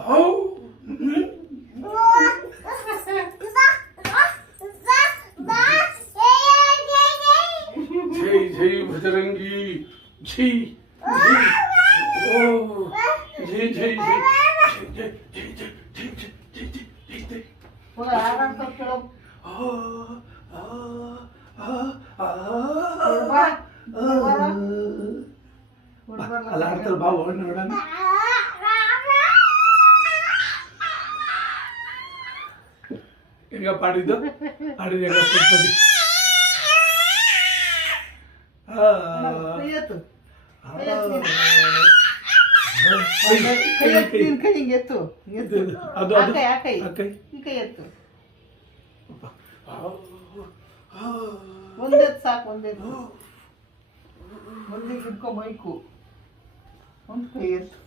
how ಜೈ ಜೈ ಭಜರಂಗಿ ಜೈ ಜೈ ಓ ಜೈ ಜೈ ಜೈ ಜೈ ಜೈ ಜೈ ಜೈ ಜೈ ಜೈ ಜೈ ಆ ಆ ಆ ಅಲ್ಲ ಆಡ್ತಾರೆ ಬಾ ನೋಡೋಣ ಹೆಂಗ ಪಾಡಿದ್ದು ಪಾಡಿದ ಹೆಂಗ ಪುಷ್ಪದಿ ಅದು ಒಂದೇ ಸಾಕು ಒಂದೇ ಒಂದೇ ಹಿಡ್ಕೊ ಮೈಕು ಒಂದು ಕೈ ಎತ್ತು